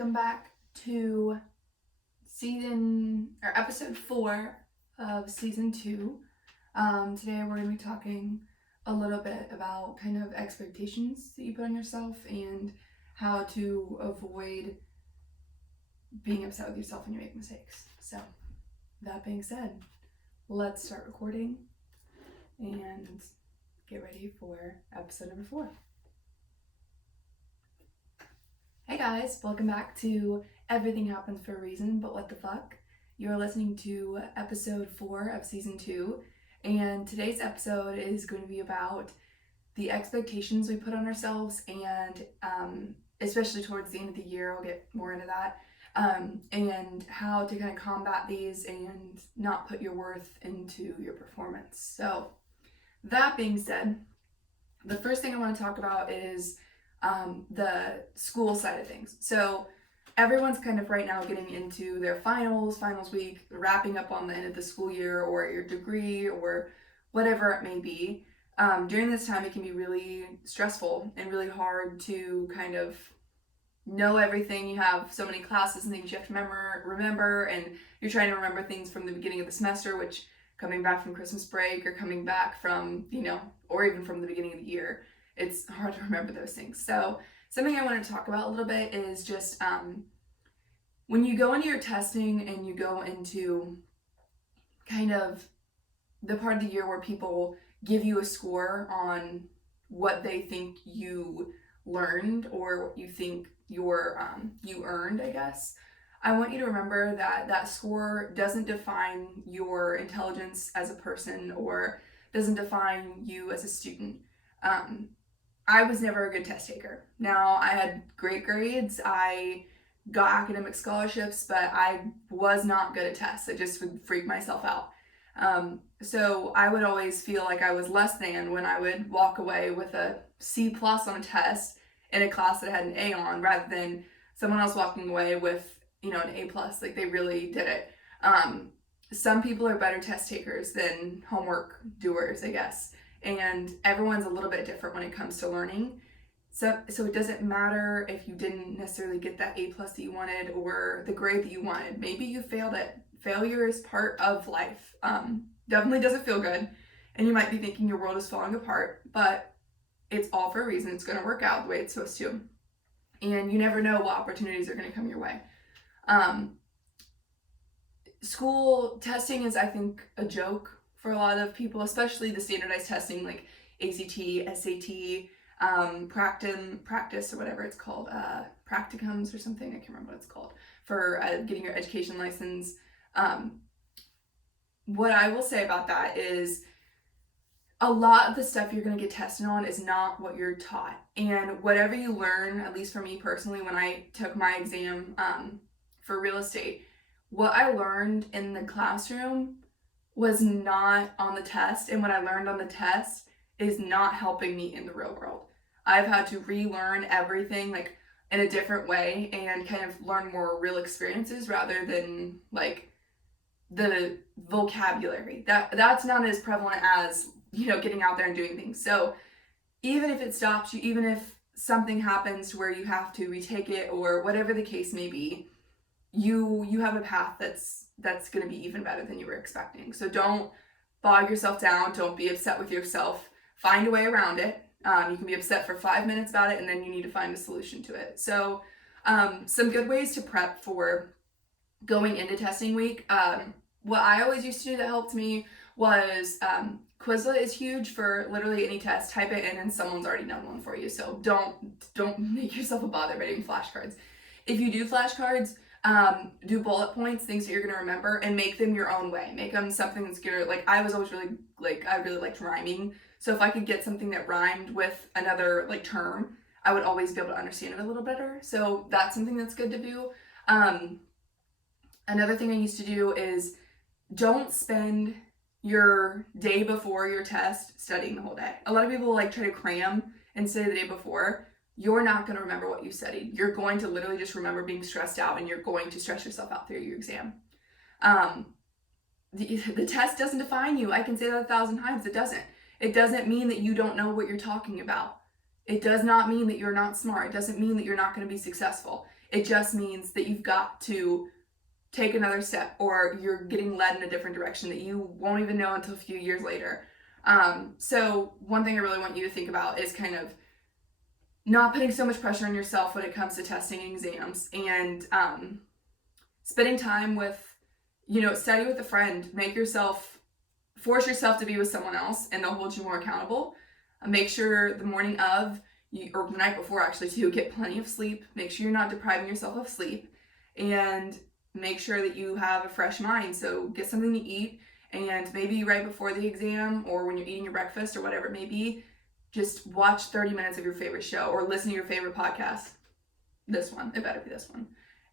welcome back to episode 4 of season 2. Today we're going to be talking a little bit about kind of expectations that you put on yourself and how to avoid being upset with yourself when you make mistakes. So, that being said, let's start recording and get ready for episode number 4. Hey guys, welcome back to Everything Happens for a Reason, but what the fuck? You're listening to episode 4 of season 2, and today's episode is going to be about the expectations we put on ourselves, and especially towards the end of the year, I'll get more into that, and how to kind of combat these and not put your worth into your performance. So, that being said, the first thing I want to talk about is the school side of things. So everyone's kind of right now getting into their finals week, wrapping up on the end of the school year or your degree or whatever it may be. During this time, it can be really stressful and really hard to kind of know everything. You have so many classes and things you have to remember, and you're trying to remember things from the beginning of the semester, which coming back from Christmas break or coming back from, or even from the beginning of the year, it's hard to remember those things. So something I want to talk about a little bit is just when you go into your testing and you go into kind of the part of the year where people give you a score on what they think you learned or what you think you earned, I guess. I want you to remember that that score doesn't define your intelligence as a person or doesn't define you as a student. I was never a good test taker. Now, I had great grades. I got academic scholarships, but I was not good at tests. I just would freak myself out. So I would always feel like I was less than when I would walk away with a C+ on a test in a class that I had an A on, rather than someone else walking away with, an A+, like they really did it. Some people are better test takers than homework doers, I guess. And everyone's a little bit different when it comes to learning. So it doesn't matter if you didn't necessarily get that A+ that you wanted or the grade that you wanted. Maybe you failed it. Failure is part of life. Definitely doesn't feel good. And you might be thinking your world is falling apart, but it's all for a reason. It's going to work out the way it's supposed to. And you never know what opportunities are going to come your way. School testing is, I think, a joke for a lot of people, especially the standardized testing like ACT, SAT, practice or whatever it's called, practicums or something, I can't remember what it's called, for getting your education license. What I will say about that is a lot of the stuff you're going to get tested on is not what you're taught. And whatever you learn, at least for me personally, when I took my exam for real estate, what I learned in the classroom was not on the test, and what I learned on the test is not helping me in the real world. I've had to relearn everything like in a different way and kind of learn more real experiences rather than like the vocabulary. That's not as prevalent as, getting out there and doing things. So even if it stops you, even if something happens to where you have to retake it or whatever the case may be, you have a path that's going to be even better than you were expecting. So don't bog yourself down. Don't be upset with yourself. Find a way around it. You can be upset for 5 minutes about it, and then you need to find a solution to it. So some good ways to prep for going into testing week. What I always used to do that helped me was Quizlet is huge for literally any test. Type it in and someone's already done one for you. So don't make yourself a bother by doing flashcards. If you do flashcards, do bullet points, things that you're going to remember, and make them your own way. Make them something that's going to, I was always really, I really liked rhyming. So if I could get something that rhymed with another, term, I would always be able to understand it a little better. So that's something that's good to do. Another thing I used to do is don't spend your day before your test studying the whole day. A lot of people try to cram and study the day before. You're not going to remember what you studied. You're going to literally just remember being stressed out, and you're going to stress yourself out through your exam. The test doesn't define you. I can say that 1,000 times. It doesn't. It doesn't mean that you don't know what you're talking about. It does not mean that you're not smart. It doesn't mean that you're not going to be successful. It just means that you've got to take another step, or you're getting led in a different direction that you won't even know until a few years later. So one thing I really want you to think about is kind of not putting so much pressure on yourself when it comes to testing and exams, and spending time with, study with a friend. Force yourself to be with someone else, and they'll hold you more accountable. Make sure the morning of, or the night before actually too, get plenty of sleep. Make sure you're not depriving yourself of sleep, and make sure that you have a fresh mind. So get something to eat, and maybe right before the exam, or when you're eating your breakfast or whatever it may be, just watch 30 minutes of your favorite show, or listen to your favorite podcast. This one, it better be this one.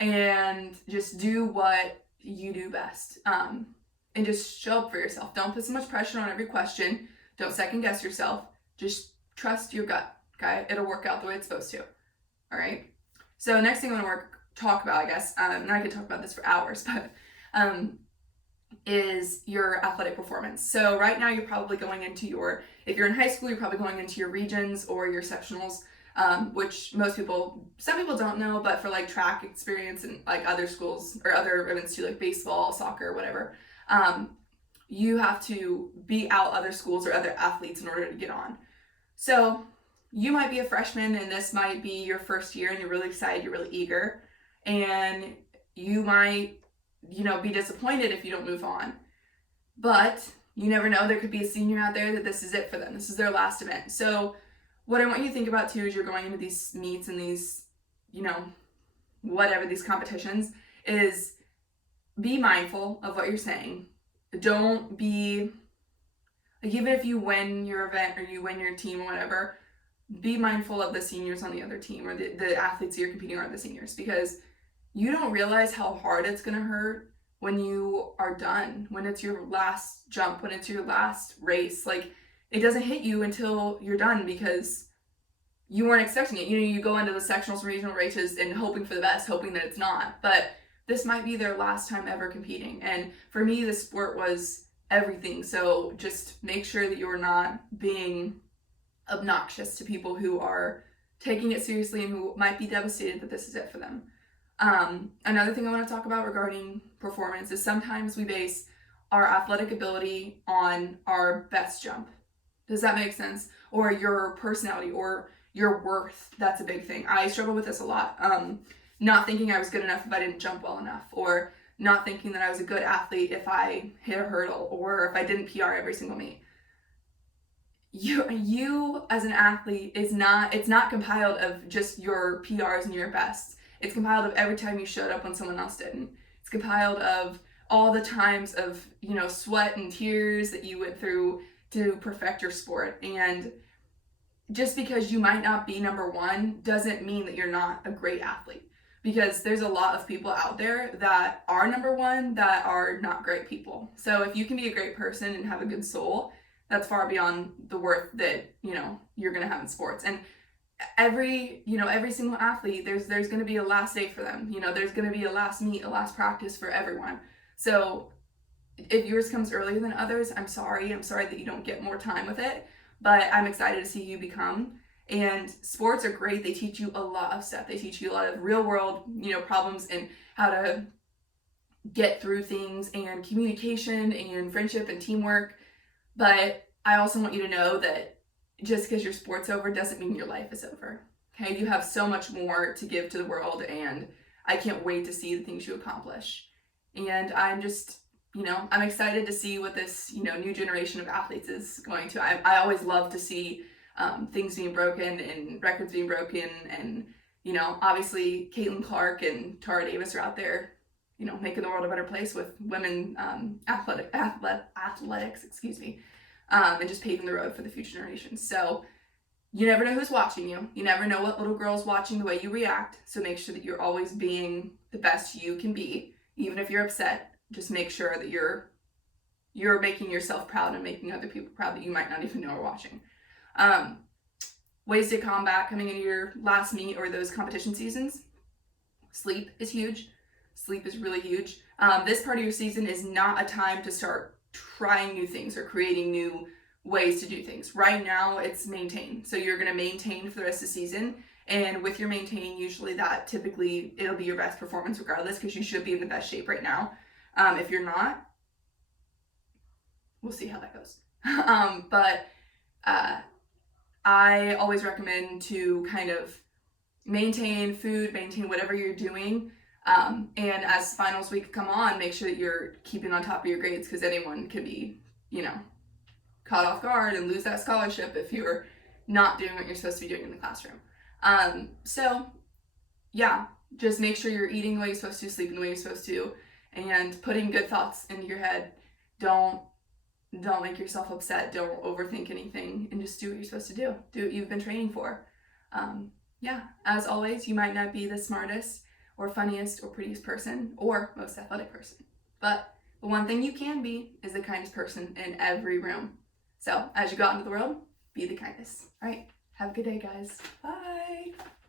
And just do what you do best. And just show up for yourself. Don't put so much pressure on every question. Don't second guess yourself. Just trust your gut, okay? It'll work out the way it's supposed to, all right? So next thing I want to talk about, I guess, and I could talk about this for hours, but is your athletic performance. So right now you're probably going into if you're in high school, you're probably going into your regions or your sectionals, which some people don't know, but for like track experience and like other schools or other events too, like baseball, soccer, whatever, you have to beat out other schools or other athletes in order to get on. So you might be a freshman, and this might be your first year, and you're really excited, you're really eager, and you might, be disappointed if you don't move on. But you never know, there could be a senior out there that this is it for them. This is their last event. So what I want you to think about too, as you're going into these meets and these, these competitions, is be mindful of what you're saying. Don't be, like, even if you win your event or you win your team or whatever, be mindful of the seniors on the other team, or the athletes that you're competing with, the seniors, because you don't realize how hard it's going to hurt when you are done, when it's your last jump, when it's your last race. Like, it doesn't hit you until you're done, because you weren't expecting it. You go into the sectionals and regional races and hoping for the best, hoping that it's not. But this might be their last time ever competing. And for me, the sport was everything. So just make sure that you're not being obnoxious to people who are taking it seriously and who might be devastated that this is it for them. Another thing I want to talk about regarding performance is sometimes we base our athletic ability on our best jump. Does that make sense? Or your personality, or your worth. That's a big thing. I struggle with this a lot. Not thinking I was good enough if I didn't jump well enough, or not thinking that I was a good athlete if I hit a hurdle, or if I didn't PR every single meet. You as an athlete it's not compiled of just your PRs and your bests. It's compiled of every time you showed up when someone else didn't. It's compiled of all the times of, sweat and tears that you went through to perfect your sport. And just because you might not be number one doesn't mean that you're not a great athlete, because there's a lot of people out there that are number one that are not great people. So if you can be a great person and have a good soul, that's far beyond the worth that, you're going to have in sports. And every single athlete, there's going to be a last day for them. There's going to be a last meet, a last practice for everyone. So if yours comes earlier than others, I'm sorry that you don't get more time with it, but I'm excited to see who you become. And sports are great. They teach you a lot of stuff. They teach you a lot of real world, problems, and how to get through things, and communication and friendship and teamwork. But I also want you to know that just because your sport's over doesn't mean your life is over. Okay, you have so much more to give to the world, and I can't wait to see the things you accomplish. And I'm just, I'm excited to see what this, new generation of athletes is going to. I always love to see things being broken and records being broken, and obviously Caitlin Clark and Tara Davis are out there, making the world a better place with women athletics, and just paving the road for the future generations. So you never know who's watching you. You never know what little girl's watching the way you react. So make sure that you're always being the best you can be. Even if you're upset, just make sure that you're making yourself proud and making other people proud that you might not even know are watching. Ways to combat coming into your last meet or those competition seasons. Sleep is huge. Sleep is really huge. This part of your season is not a time to start trying new things or creating new ways to do things. Right now, it's maintain. So you're going to maintain for the rest of the season, And with your maintain, usually that typically it'll be your best performance regardless, because you should be in the best shape right now. If you're not, we'll see how that goes. But I always recommend to kind of maintain food, maintain whatever you're doing. And as finals week come on, make sure that you're keeping on top of your grades, because anyone can be, caught off guard and lose that scholarship if you're not doing what you're supposed to be doing in the classroom. So yeah, just make sure you're eating the way you're supposed to, sleeping the way you're supposed to, and putting good thoughts into your head. Don't make yourself upset. Don't overthink anything, and just do what you're supposed to do. Do what you've been training for. Yeah, as always, you might not be the smartest or funniest or prettiest person or most athletic person, but the one thing you can be is the kindest person in every room. So as you go out into the world, be the kindest. All right, have a good day, guys. Bye.